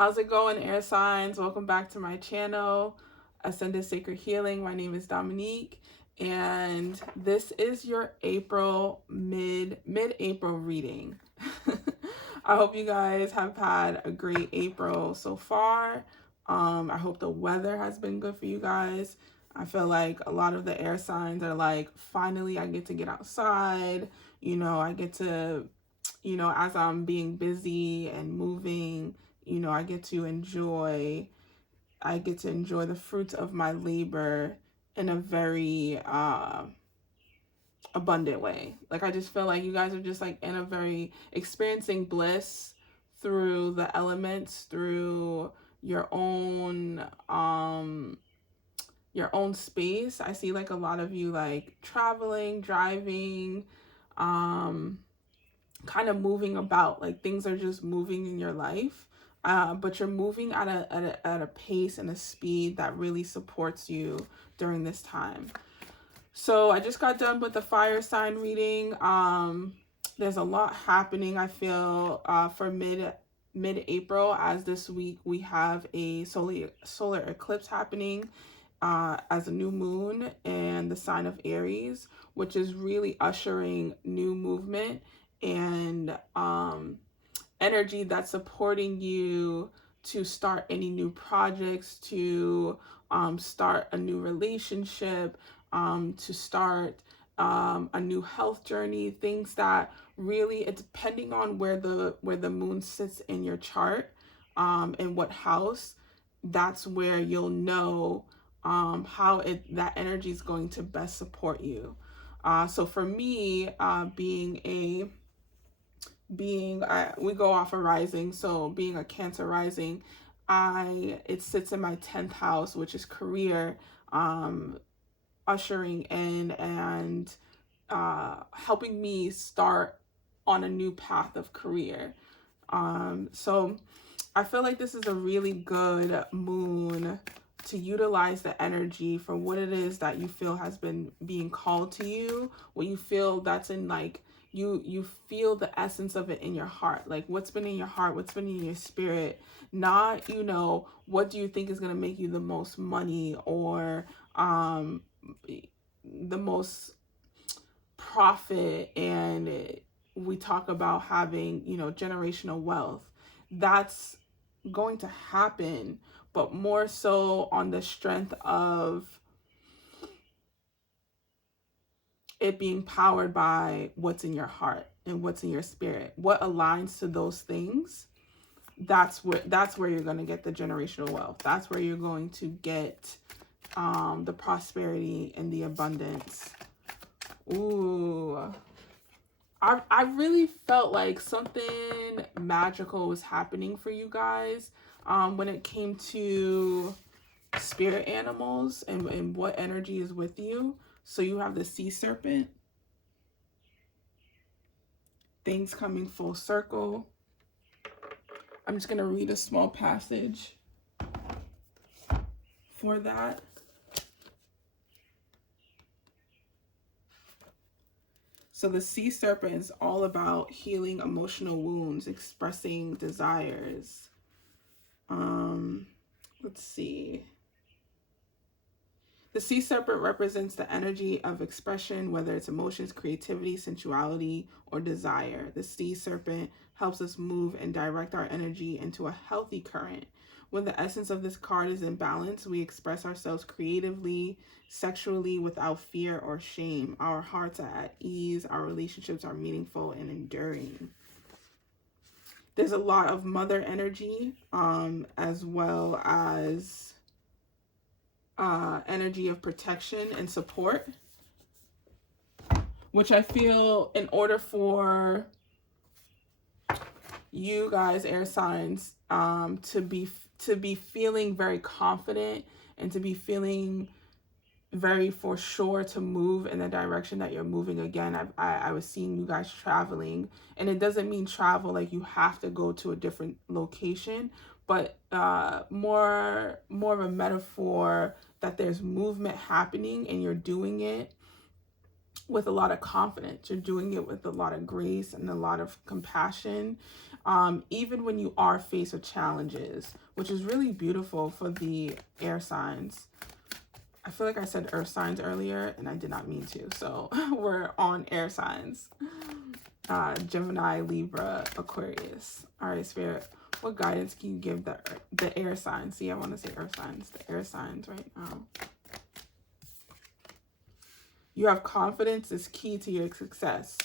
How's it going, air signs? Welcome back to my channel, Ascended Sacred Healing. My name is Dominique, and this is your April mid-April reading. I hope you guys have had a great April so far. I hope the weather has been good for you guys. I feel like a lot of the air signs are like, finally I get to get outside. I get to, as I'm being busy and moving, I get to enjoy the fruits of my labor in a very abundant way. Like, I just feel like you guys are just like in a very experiencing bliss through the elements, through your own space. I see like a lot of you like traveling, driving, kind of moving about, like things are just moving in your life, but you're moving at a pace and a speed that really supports you during this time. So I just got done with the fire sign reading. There's a lot happening, I feel, for mid-April, as this week we have a solar eclipse happening as a new moon in the sign of Aries, which is really ushering new movement and energy that's supporting you to start any new projects, to start a new relationship, to start a new health journey, things that really, it's depending on where the moon sits in your chart, in what house. That's where you'll know how that energy is going to best support you. So for me, we go off a rising, so being a Cancer rising, it sits in my 10th house, which is career, ushering in and helping me start on a new path of career. So I feel like this is a really good moon to utilize the energy for what it is that you feel has been being called to you, what you feel that's in, like, you feel the essence of it in your heart, like what's been in your heart, what's been in your spirit, not, what do you think is going to make you the most money, or the most profit. And we talk about having, generational wealth. That's going to happen, but more so on the strength of it being powered by what's in your heart and what's in your spirit, what aligns to those things. That's where you're going to get the generational wealth. That's where you're going to get the prosperity and the abundance. Ooh, I really felt like something magical was happening for you guys when it came to spirit animals and what energy is with you. So you have the sea serpent, things coming full circle. I'm just going to read a small passage for that. So the sea serpent is all about healing emotional wounds, expressing desires. Let's see. The sea serpent represents the energy of expression, whether it's emotions, creativity, sensuality, or desire. The sea serpent helps us move and direct our energy into a healthy current. When the essence of this card is in balance, we express ourselves creatively, sexually, without fear or shame. Our hearts are at ease. Our relationships are meaningful and enduring. There's a lot of mother energy, as well as energy of protection and support, which I feel, in order for you guys, air signs, to be feeling very confident and to be feeling very for sure to move in the direction that you're moving. Again, I was seeing you guys traveling, and it doesn't mean travel like you have to go to a different location, but more of a metaphor that there's movement happening and you're doing it with a lot of confidence. You're doing it with a lot of grace and a lot of compassion, even when you are faced with challenges, which is really beautiful for the air signs. I feel like I said earth signs earlier and I did not mean to. So we're on air signs. Gemini, Libra, Aquarius. All right, Spirit, what guidance can you give the air signs? See, I want to say earth signs. The air signs right now. You have confidence is key to your success,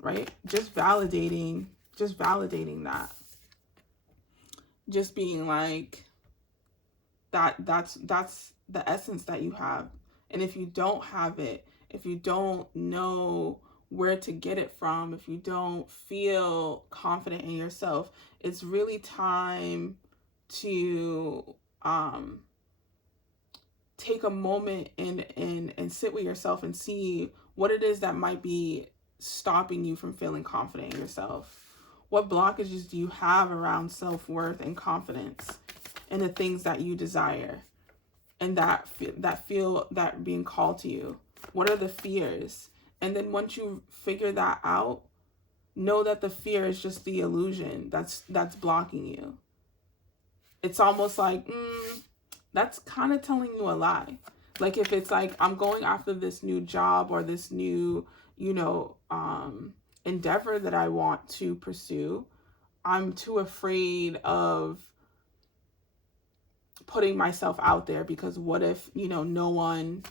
right? Just validating that. Just being like, that's the essence that you have. And if you don't have it, if you don't know where to get it from, if you don't feel confident in yourself, it's really time to take a moment and sit with yourself and see what it is that might be stopping you from feeling confident in yourself. What blockages do you have around self-worth and confidence and the things that you desire and that feel being called to you? What are the fears? And then once you figure that out, know that the fear is just the illusion that's blocking you. It's almost like, that's kind of telling you a lie. Like if it's like, I'm going after this new job or this new, endeavor that I want to pursue, I'm too afraid of putting myself out there because what if no one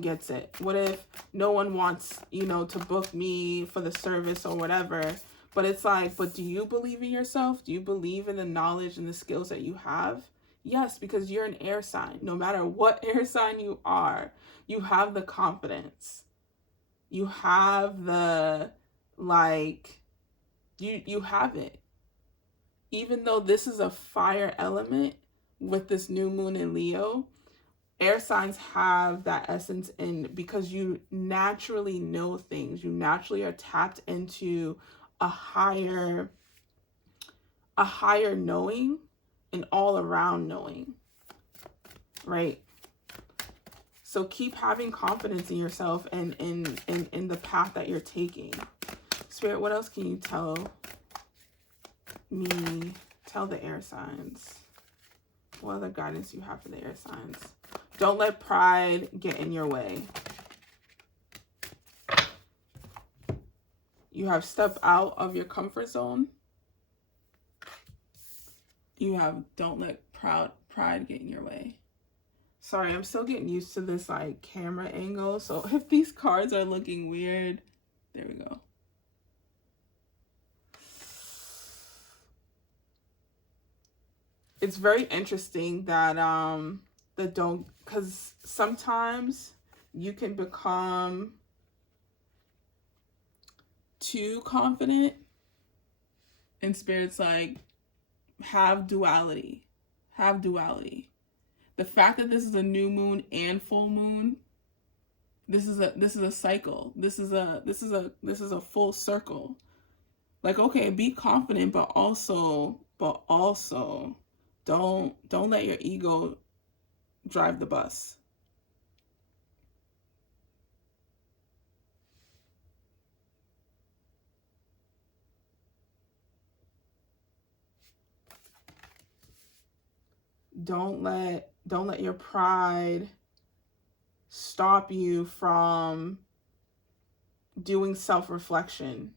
gets it? What if no one wants, to book me for the service or whatever? But it's like, but do you believe in yourself? Do you believe in the knowledge and the skills that you have? Yes, because you're an air sign. No matter what air sign you are, you have the confidence. You have the, you have it. Even though this is a fire element with this new moon in Leo, air signs have that essence because you naturally know things. You naturally are tapped into a higher knowing, an all around knowing, right? So keep having confidence in yourself and in the path that you're taking. Spirit, what else can you tell me? Tell the air signs. What other guidance you have for the air signs? Don't let pride get in your way. You have step out of your comfort zone. You have don't let pride get in your way. Sorry, I'm still getting used to this camera angle. So if these cards are looking weird, there we go. It's very interesting that because sometimes you can become too confident, and Spirit's like, have duality. The fact that this is a new moon and full moon, this is a cycle. This is a full circle. Like, okay, be confident, but also don't let your ego drive the bus. Don't let your pride stop you from doing self-reflection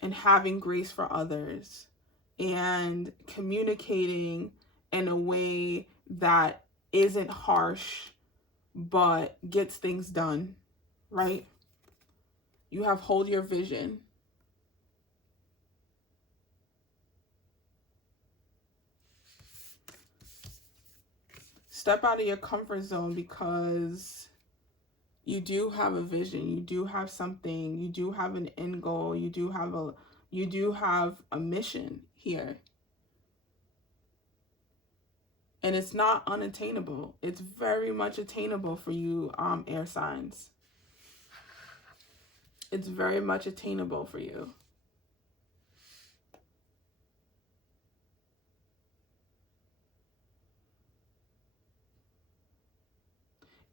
and having grace for others and communicating in a way that isn't harsh but gets things done, right? You have hold your vision. Step out of your comfort zone because you do have a vision. You do have something. You do have an end goal. You do have a mission here. And it's not unattainable. It's very much attainable for you, air signs. It's very much attainable for you.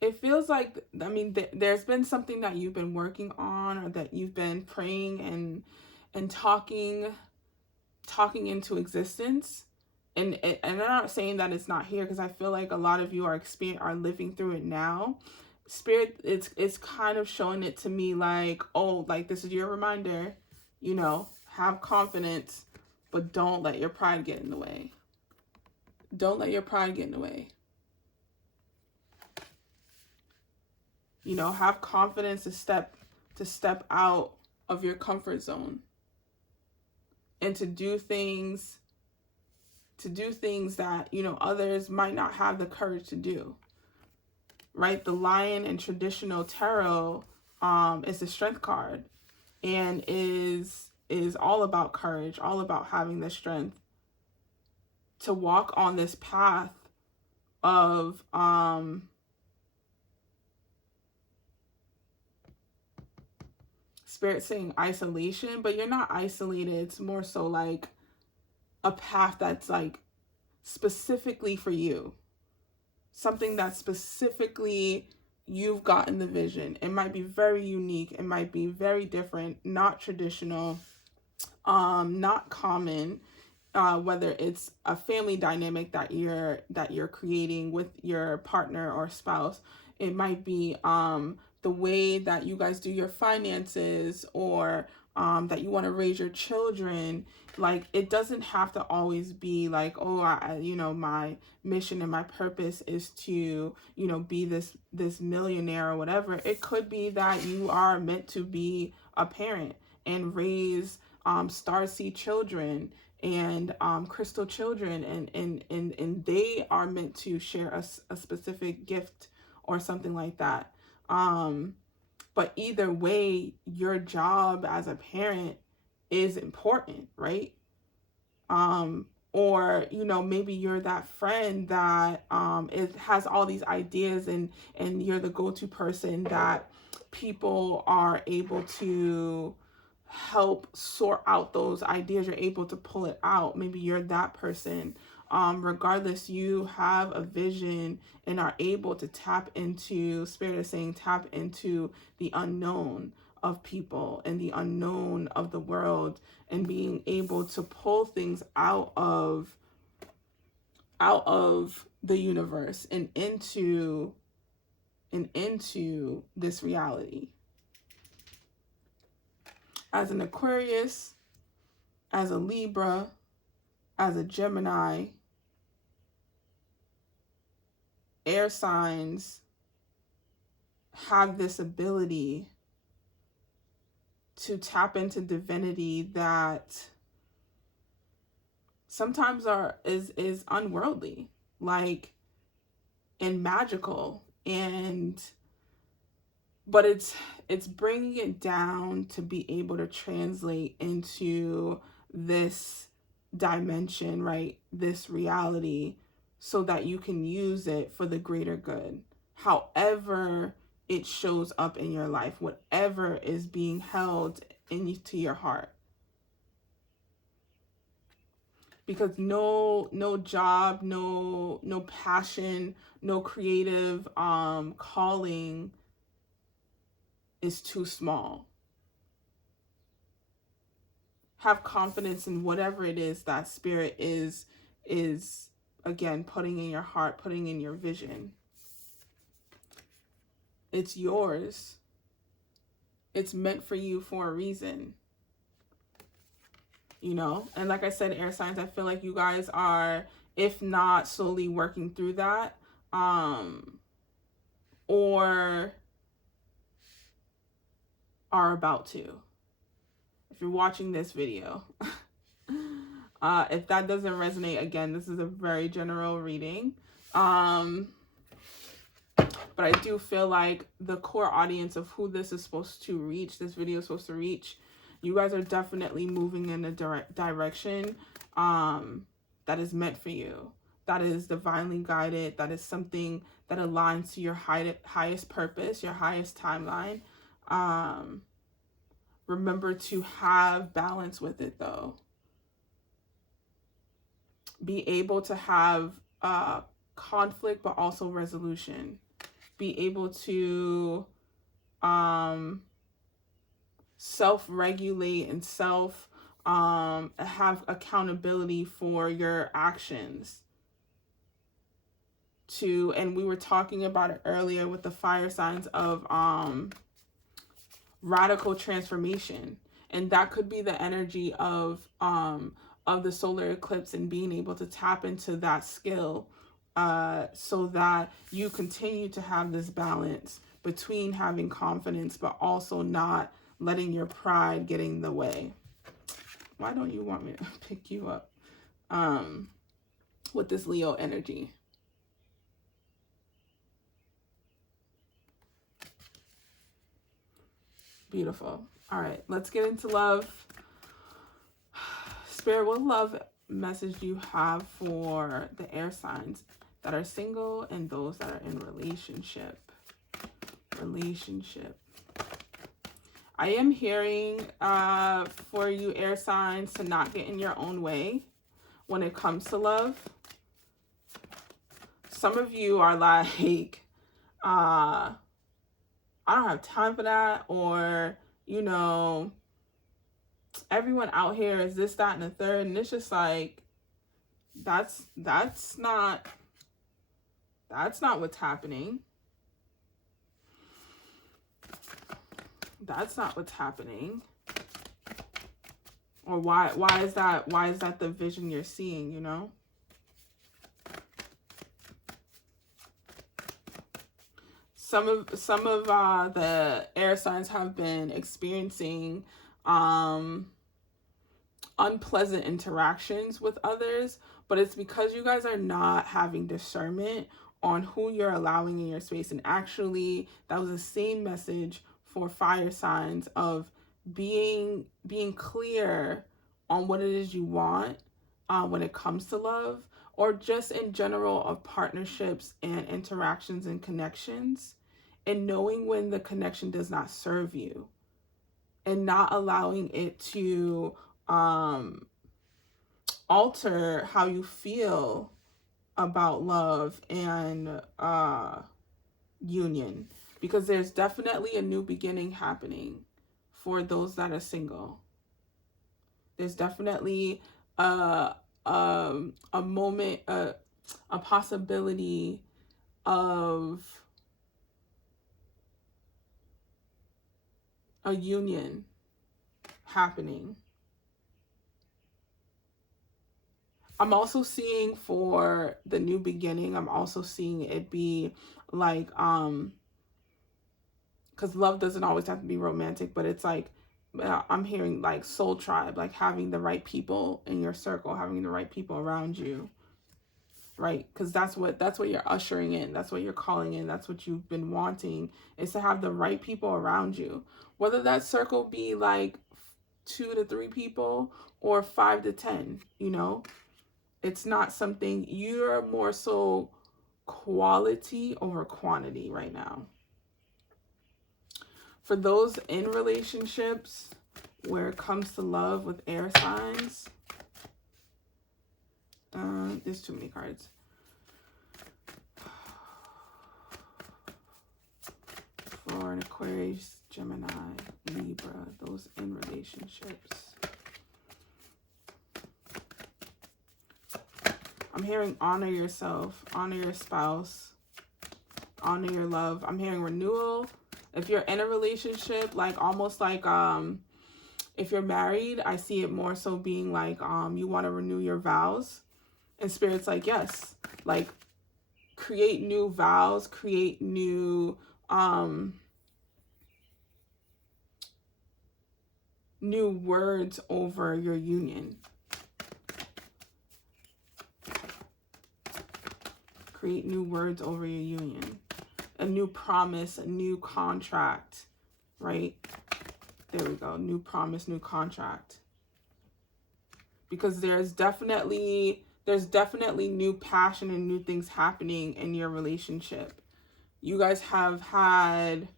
it feels like, I mean, there's been something that you've been working on, or that you've been praying and talking into existence. And I'm not saying that it's not here, because I feel like a lot of you are living through it now. Spirit, it's kind of showing it to me like, oh, like, this is your reminder, you know, have confidence, but don't let your pride get in the way. Don't let your pride get in the way. You know, have confidence to step out of your comfort zone and to do things that, you know, others might not have the courage to do. Right? The Lion in traditional tarot is the Strength card, and is all about courage, all about having the strength to walk on this path of Spirit saying isolation, but you're not isolated. It's more so like a path that's like specifically for you. Something that specifically you've gotten the vision. It might be very unique. It might be very different, not traditional, not common. Whether it's a family dynamic that you're creating with your partner or spouse, it might be the way that you guys do your finances, or that you want to raise your children. Like, it doesn't have to always be like, oh, you know, my mission and my purpose is to, you know, be this millionaire or whatever. It could be that you are meant to be a parent and raise starseed children and crystal children, and they are meant to share a specific gift or something like that. But either way, your job as a parent is important, right? Or, you know, maybe you're that friend that has all these ideas, and you're the go-to person that people are able to help sort out those ideas. You're able to pull it out. Maybe you're that person. Regardless, you have a vision and are able to tap into, Spirit is saying, tap into the unknown of people and the unknown of the world, and being able to pull things out of the universe and into this reality. As an Aquarius, as a Libra, as a Gemini, air signs have this ability to tap into divinity that sometimes is unworldly, like, and magical, but it's bringing it down to be able to translate into this dimension, right? This reality, so that you can use it for the greater good. However it shows up in your life, whatever is being held into your heart. Because no job, no passion, no creative calling is too small. Have confidence in whatever it is that Spirit is again putting in your heart, putting in your vision. It's yours. It's meant for you for a reason. You know, and like I said, air signs, I feel like you guys are, if not slowly working through that, or are about to. If you're watching this video, if that doesn't resonate, again, this is a very general reading. But I do feel like the core audience of who this is supposed to reach, this video is supposed to reach, you guys are definitely moving in a direction that is meant for you, that is divinely guided, that is something that aligns to your highest purpose, your highest timeline. Remember to have balance with it, though. Be able to have conflict, but also resolution. be able to self-regulate and have accountability for your actions. And we were talking about it earlier with the fire signs of radical transformation, and that could be the energy of the solar eclipse, and being able to tap into that skill so that you continue to have this balance between having confidence but also not letting your pride get in the way. Why don't you want me to pick you up with this Leo energy? Beautiful. All right, let's get into love. Spirit, what love message do you have for the air signs that are single and those that are in relationship? I am hearing for you air signs to not get in your own way when it comes to love. Some of you are like, I don't have time for that, or, you know, everyone out here is this, that, and the third, and it's just like, that's not what's happening. That's not what's happening. Or why is that the vision you're seeing, you know? Some of the air signs have been experiencing unpleasant interactions with others, but it's because you guys are not having discernment on who you're allowing in your space. And actually, that was the same message for fire signs of being clear on what it is you want when it comes to love, or just in general of partnerships and interactions and connections, and knowing when the connection does not serve you, and not allowing it to alter how you feel about love and union, because there's definitely a new beginning happening for those that are single. There's definitely a moment, a possibility of a union happening. I'm also seeing for the new beginning, I'm also seeing it be like, because love doesn't always have to be romantic, but it's like, I'm hearing like soul tribe, like having the right people in your circle, having the right people around you, right? Because that's what you're ushering in. That's what you're calling in. That's what you've been wanting, is to have the right people around you. Whether that circle be like 2 to 3 people or 5 to 10, you know, it's not something, you're more so quality over quantity right now. For those in relationships, where it comes to love with air signs, there's too many cards. For an Aquarius, Gemini, Libra, those in relationships. I'm hearing honor yourself, honor your spouse, honor your love. I'm hearing renewal. If you're in a relationship, like almost like if you're married, I see it more so being like you want to renew your vows. And Spirit's like, yes, like create new vows, create new new words over your union. Create new words over your union. A new promise, a new contract, right? There we go. New promise, new contract. Because there's definitely new passion and new things happening in your relationship. You guys have had,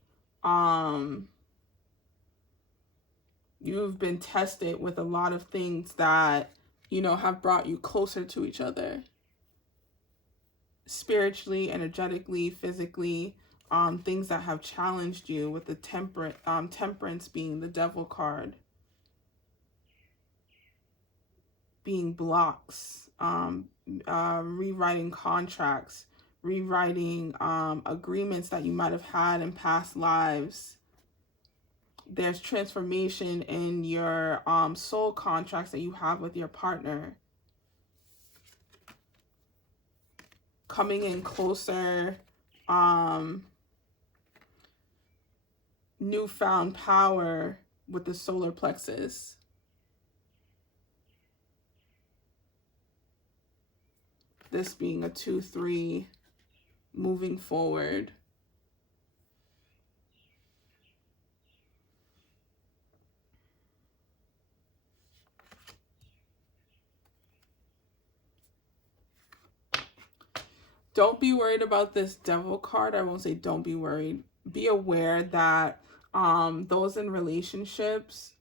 you've been tested with a lot of things that, you know, have brought you closer to each other. Spiritually, energetically, physically, things that have challenged you, with the temperance being the devil card, being blocks, rewriting contracts, rewriting agreements that you might have had in past lives. There's transformation in your soul contracts that you have with your partner. Coming in closer, newfound power with the solar plexus. This being a 2-3, moving forward. Don't be worried about this devil card. I won't say don't be worried. Be aware that those in relationships,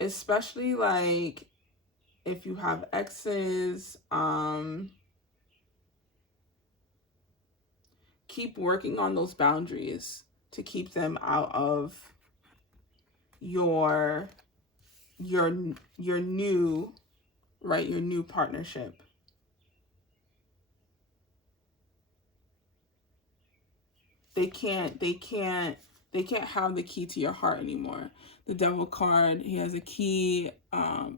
especially like if you have exes, keep working on those boundaries to keep them out of your new, right, your new partnership. They can't have the key to your heart anymore. The devil card, he has a key lock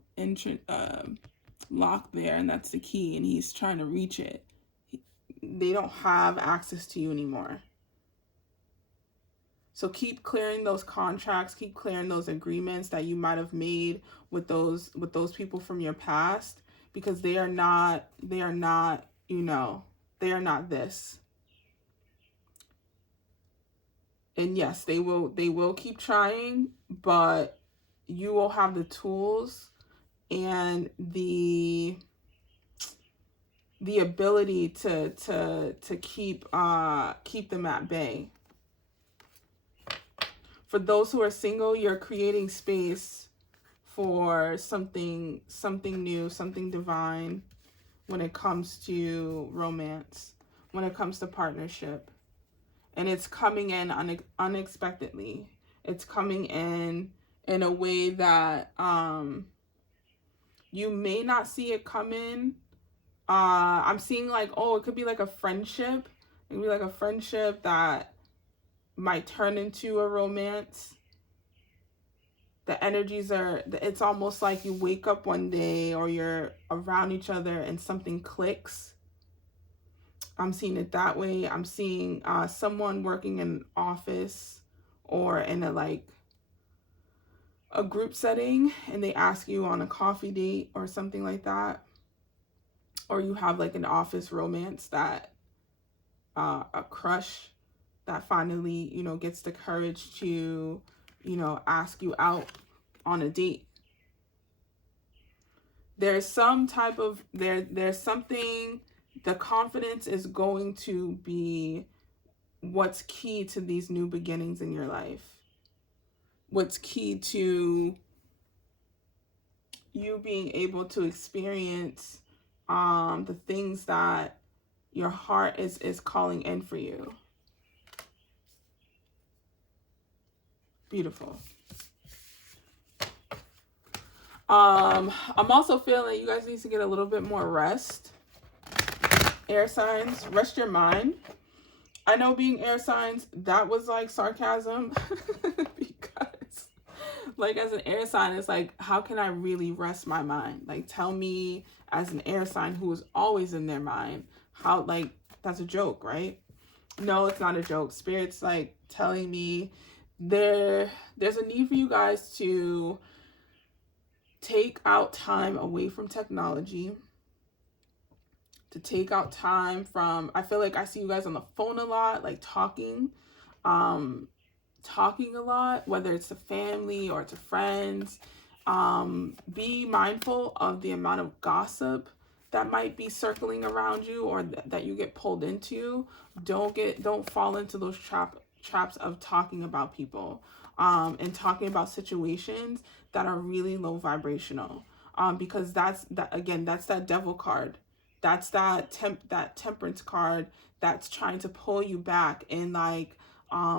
there, and that's the key, and he's trying to reach it. They don't have access to you anymore. So keep clearing those contracts, keep clearing those agreements that you might have made with those people from your past, because they are not, they are not this. And yes, they will keep trying, but you will have the tools and the ability to keep them at bay. For those who are single, you're creating space for something new, something divine when it comes to romance, when it comes to partnership. And it's coming in unexpectedly. It's coming in a way that you may not see it come in. I'm seeing like, oh, it could be like a friendship. It could be like a friendship that might turn into a romance. The energies are, it's almost like you wake up one day or you're around each other and something clicks. I'm seeing it that way. I'm seeing someone working in an office or in a group setting, and they ask you on a coffee date or something like that. Or you have like an office romance that a crush that finally, gets the courage to, ask you out on a date. There's some type of, there's something, the confidence is going to be what's key to these new beginnings in your life. What's key to you being able to experience the things that your heart is calling in for you. Beautiful. I'm also feeling you guys need to get a little bit more rest. Air signs, rest your mind. I know being air signs, that was like sarcasm because like as an air sign, it's like, how can I really rest my mind? Like, tell me as an air sign who is always in their mind, how, like, that's a joke, right? No, it's not a joke. Spirit's like telling me there's a need for you guys to take out time away from technology, to take out time from, I feel like I see you guys on the phone a lot, like talking a lot, whether it's to family or to friends. Be mindful of the amount of gossip that might be circling around you or that you get pulled into. Don't fall into those traps of talking about people and talking about situations that are really low vibrational, because that's that devil card. That's that temperance card that's trying to pull you back and like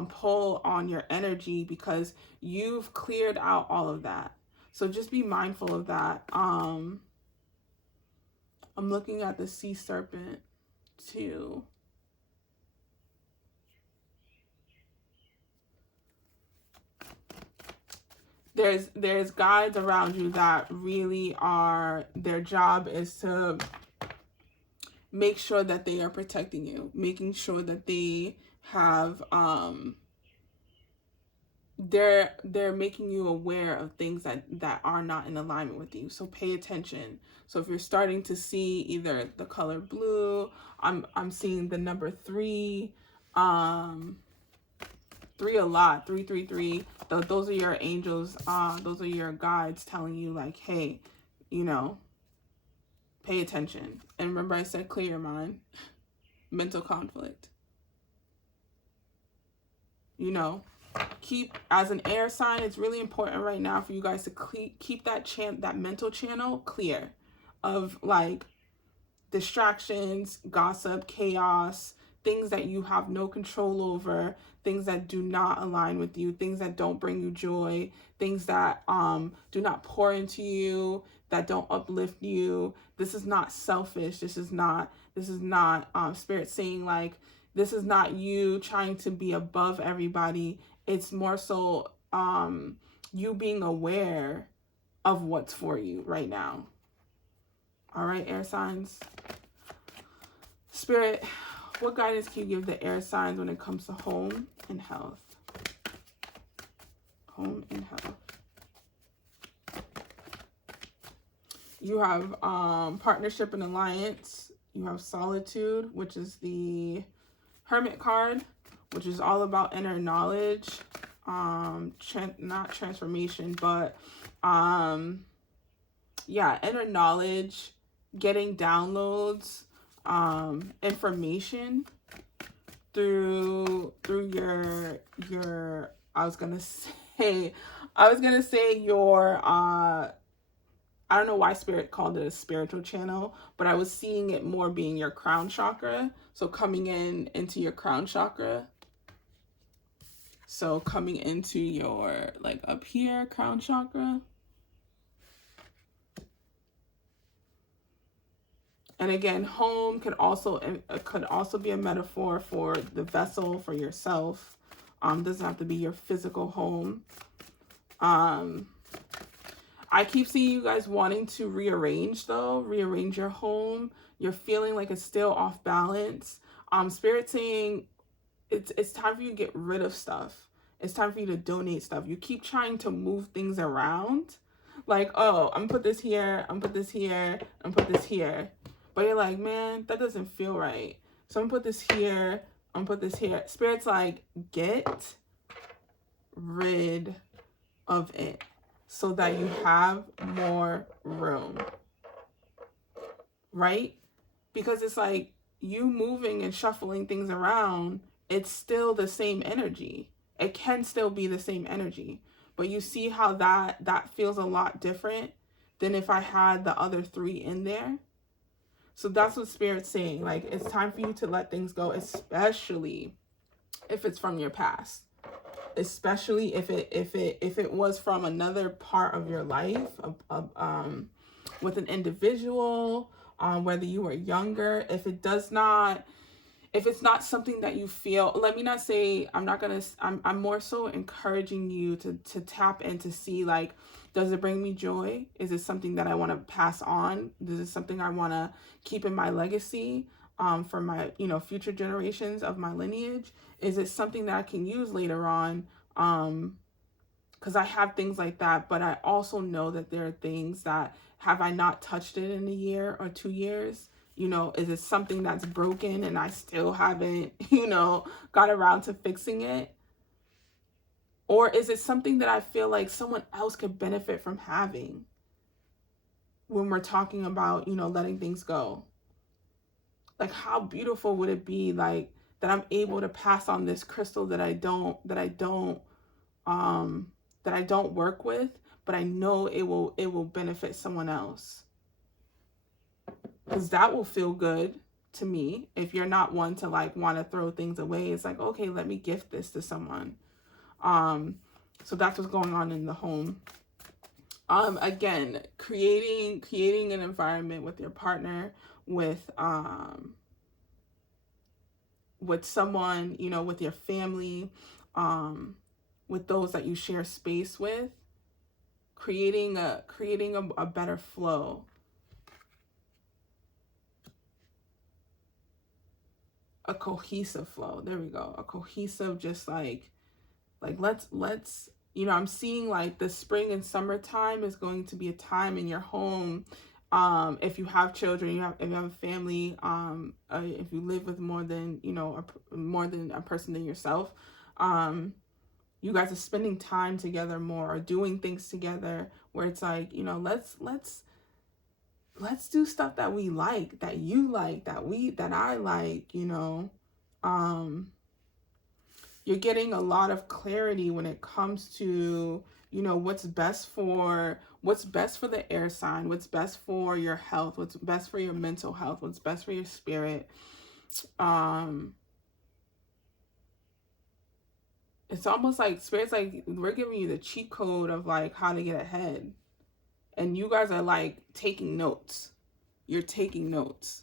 pull on your energy because you've cleared out all of that. So just be mindful of that. I'm looking at the sea serpent too. There's guides around you that really are, their job is to make sure that they are protecting you, making sure that they have they're making you aware of things that are not in alignment with you. So pay attention. So if you're starting to see either the color blue, I'm seeing the number 3, 3 a lot, 333. Those are your angels. Those are your guides telling you like, hey, you know, pay attention. And remember, I said clear your mind. Mental conflict. You know, keep, as an air sign, it's really important right now for you guys to keep that mental channel clear of like distractions, gossip, chaos, things that you have no control over, things that do not align with you, things that don't bring you joy, things that do not pour into you, that don't uplift you. This is not selfish. This is not Spirit saying like, this is not you trying to be above everybody. It's more so you being aware of what's for you right now. All right, air signs. Spirit, what guidance can you give the air signs when it comes to home and health? Home and health. You have partnership and alliance. You have solitude, which is the Hermit card, which is all about inner knowledge. Not transformation, but yeah, inner knowledge, getting downloads, information through your I was gonna say your I don't know why Spirit called it a spiritual channel, but I was seeing it more being your crown chakra. So coming into your crown chakra. So coming into your, like up here, crown chakra. And again, home could also be a metaphor for the vessel, for yourself. Doesn't have to be your physical home. I keep seeing you guys wanting to rearrange your home. You're feeling like it's still off balance. Spirit saying it's time for you to get rid of stuff. It's time for you to donate stuff. You keep trying to move things around. Like, oh, I'm gonna put this here, I'm gonna put this here, I'm gonna put this here. But you're like, man, that doesn't feel right. So I'm gonna put this here, I'm gonna put this here. Spirit's like, get rid of it, so that you have more room, right? Because it's like you moving and shuffling things around, it's still the same energy. It can still be the same energy, but you see how that feels a lot different than if I had the other 3 in there. So that's what Spirit's saying. Like, it's time for you to let things go, especially if it's from your past. Especially if it was from another part of your life, with an individual, whether you were younger. If it's not something that you feel, let me not say, I'm more so encouraging you to tap in to see, like, does it bring me joy? Is it something that I want to pass on? Is it something I want to keep in my legacy? For my, future generations of my lineage? Is it something that I can use later on? Because I have things like that, but I also know that there are things that, have I not touched it in a year or 2 years? Is it something that's broken and I still haven't, got around to fixing it? Or is it something that I feel like someone else could benefit from having when we're talking about, letting things go? Like, how beautiful would it be, like, that I'm able to pass on this crystal that I don't work with, but I know it will benefit someone else. because that will feel good to me. If you're not one to like want to throw things away, it's like, okay, let me gift this to someone. So that's what's going on in the home. Again, creating an environment with your partner, with someone, you know, with your family, with those that you share space with, creating a better flow. A cohesive flow. There we go. A cohesive, just like let's you know, I'm seeing like the spring and summertime is going to be a time in your home. If you have children, if you have a family, if you live with more than, you know, more than a person than yourself, you guys are spending time together more, or doing things together where it's like, you know, let's do stuff that we like, that you like, that I like, you know. You're getting a lot of clarity when it comes to, you know, what's best for the air sign, what's best for your health, what's best for your mental health, what's best for your spirit. It's almost like Spirit's like, we're giving you the cheat code of like how to get ahead. And you guys are like taking notes. You're taking notes.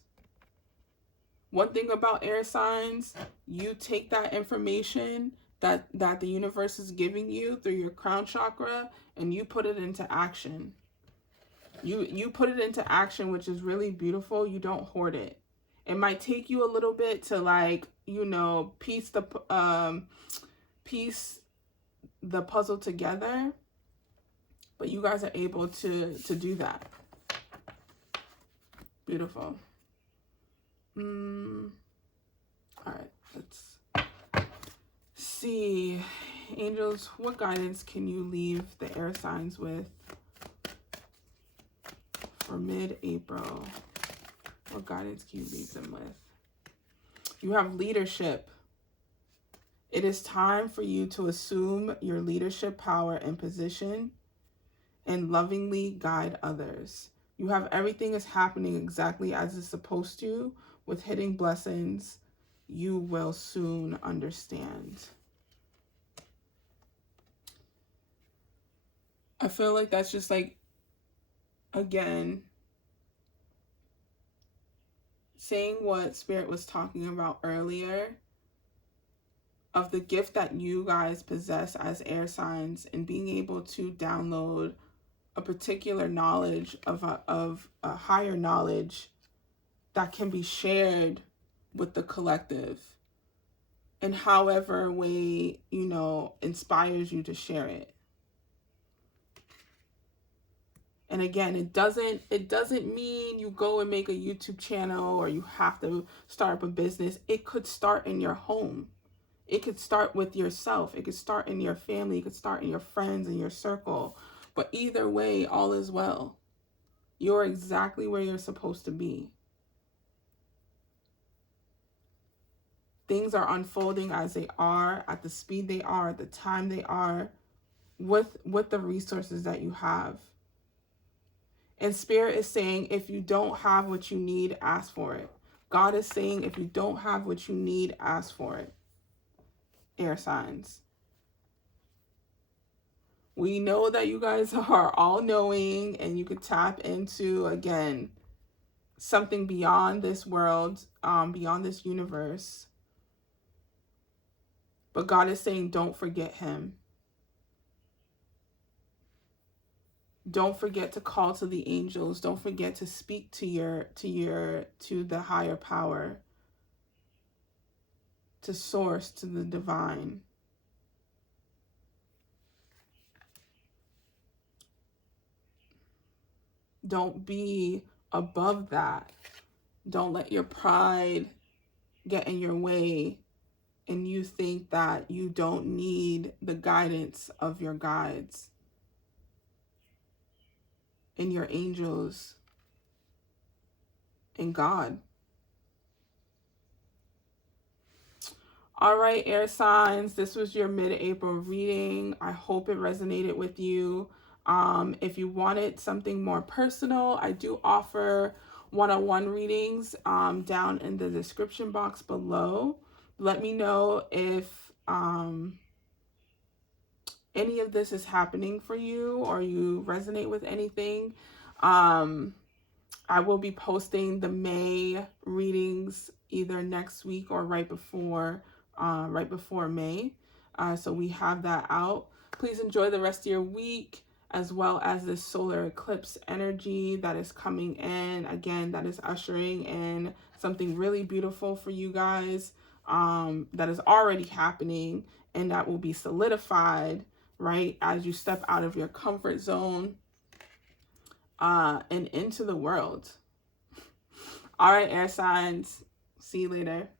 One thing about air signs, you take that information that the universe is giving you through your crown chakra, and you put it into action. You put it into action, which is really beautiful. You don't hoard it. It might take you a little bit to, like, you know, piece the puzzle together, but you guys are able to do that. Beautiful. All right, let's see. Angels, what guidance can you leave the air signs with for mid-April? What guidance can you leave them with? You have leadership. It is time for you to assume your leadership power and position and lovingly guide others. You have everything is happening exactly as it's supposed to, with hidden blessings you will soon understand. I feel like that's just like, again, saying what Spirit was talking about earlier, of the gift that you guys possess as air signs, and being able to download a particular knowledge of a higher knowledge that can be shared with the collective in however way, you know, inspires you to share it. And again, it doesn't mean you go and make a YouTube channel or you have to start up a business. It could start in your home. It could start with yourself. It could start in your family. It could start in your friends and your circle. But either way, all is well. You're exactly where you're supposed to be. Things are unfolding as they are, at the speed they are, at the time they are, with the resources that you have. And Spirit is saying, if you don't have what you need, ask for it. God is saying, if you don't have what you need, ask for it. Air signs. We know that you guys are all knowing, and you could tap into, again, something beyond this world, beyond this universe. But God is saying, don't forget him. Don't forget to call to the angels. Don't forget to speak to the higher power, to source, to the divine. Don't be above that. Don't let your pride get in your way and you think that you don't need the guidance of your guides and your angels and God. All right, air signs, this was your mid-April reading. I hope it resonated with you. If you wanted something more personal, I do offer one-on-one readings down in the description box below. Let me know if any of this is happening for you or you resonate with anything. I will be posting the May readings either next week or right before May. So we have that out. Please enjoy the rest of your week, as well as this solar eclipse energy that is coming in. Again, that is ushering in something really beautiful for you guys, that is already happening, and that will be solidified, right, as you step out of your comfort zone and into the world. All right, air signs. See you later.